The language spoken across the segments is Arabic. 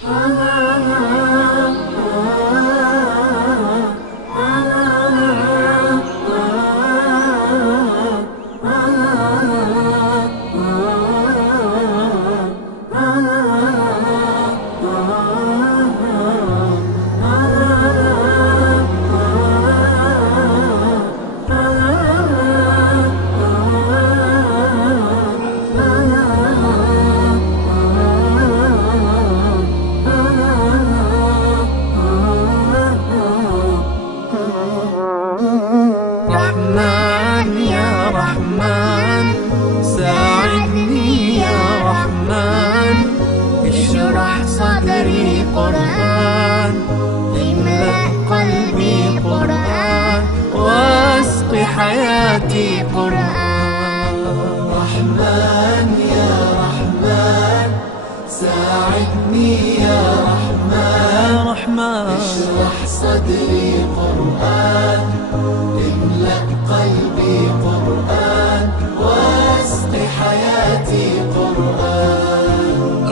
رحمن يا رحمن ساعدني يا رحمن، اشرح صدري قرآن، املأ قلبي قرآن، واسق حياتي قرآن. رحمن يا رحمن ساعدني يا رحمن، اشرح صدري قرآن، املأ قلبي قرآن، واسق حياتي قرآن.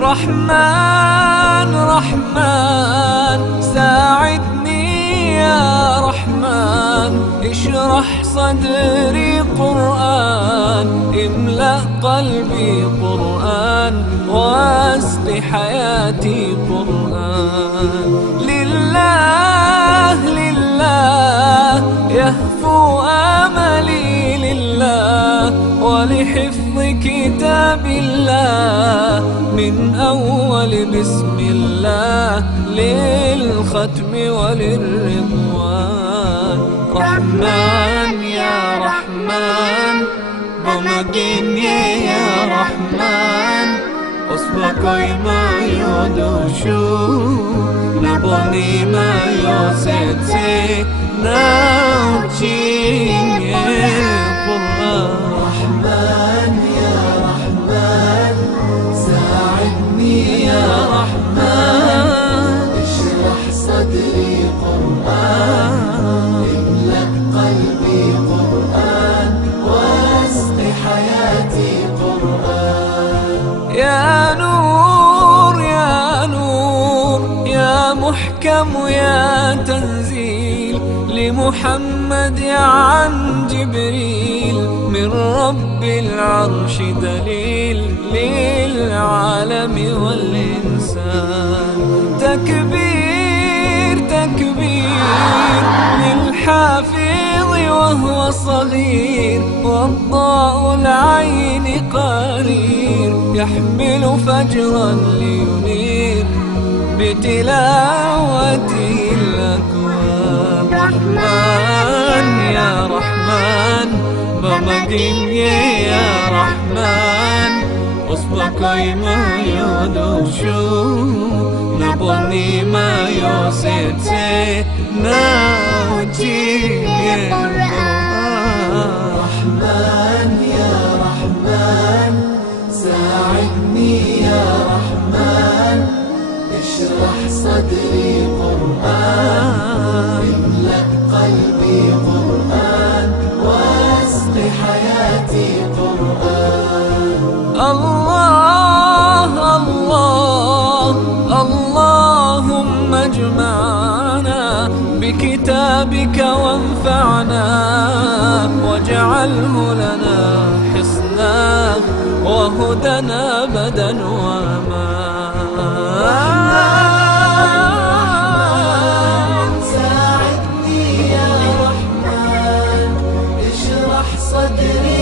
رحمن رحمن ساعدني يا رحمن، اشرح صدري قرآن، املأ قلبي قرآن، واسق حياتي قرآن. لله لله يهفو آملي لله، ولحفظ كتاب الله من أول بسم الله للختم وللرضوان. رحمن يا رحمن بمجيني يا رحمن، أصبحي ما يدوشو نبني ما يوسيتي ناوتشيني القرآن. رحمن يا رحمن ساعدني يا رحمن، اشرح صدري قرآن، املأ قلبي قرآن، واسق حياتي قرآن. يا نور يا نور يا محكم يا تنزيل لمحمد عن جبريل، من رب العرش دليل للعالم والإنسان. تكبير تكبير للحافظ وهو صغير، والضاء العين قرير، يحمل فجرا لينير بتلاوته الأكوان. رحمن يا رحمن بمجيني يا رحمن، أصبحي ما يدوشو نبني ما يوسيتي ناوتيني القرآن. رحمن يا رحمن ساعدني يا رحمن، اشرح صدري قرآن، املأ قلبي قرآن، واسق حياتي قرآن. الله الله اللهم اجمعنا بكتابك وانفعنا، واجعله لنا حصنا وهدنا أبدا رحمن ساعدني يا رحمن، اشرح صدري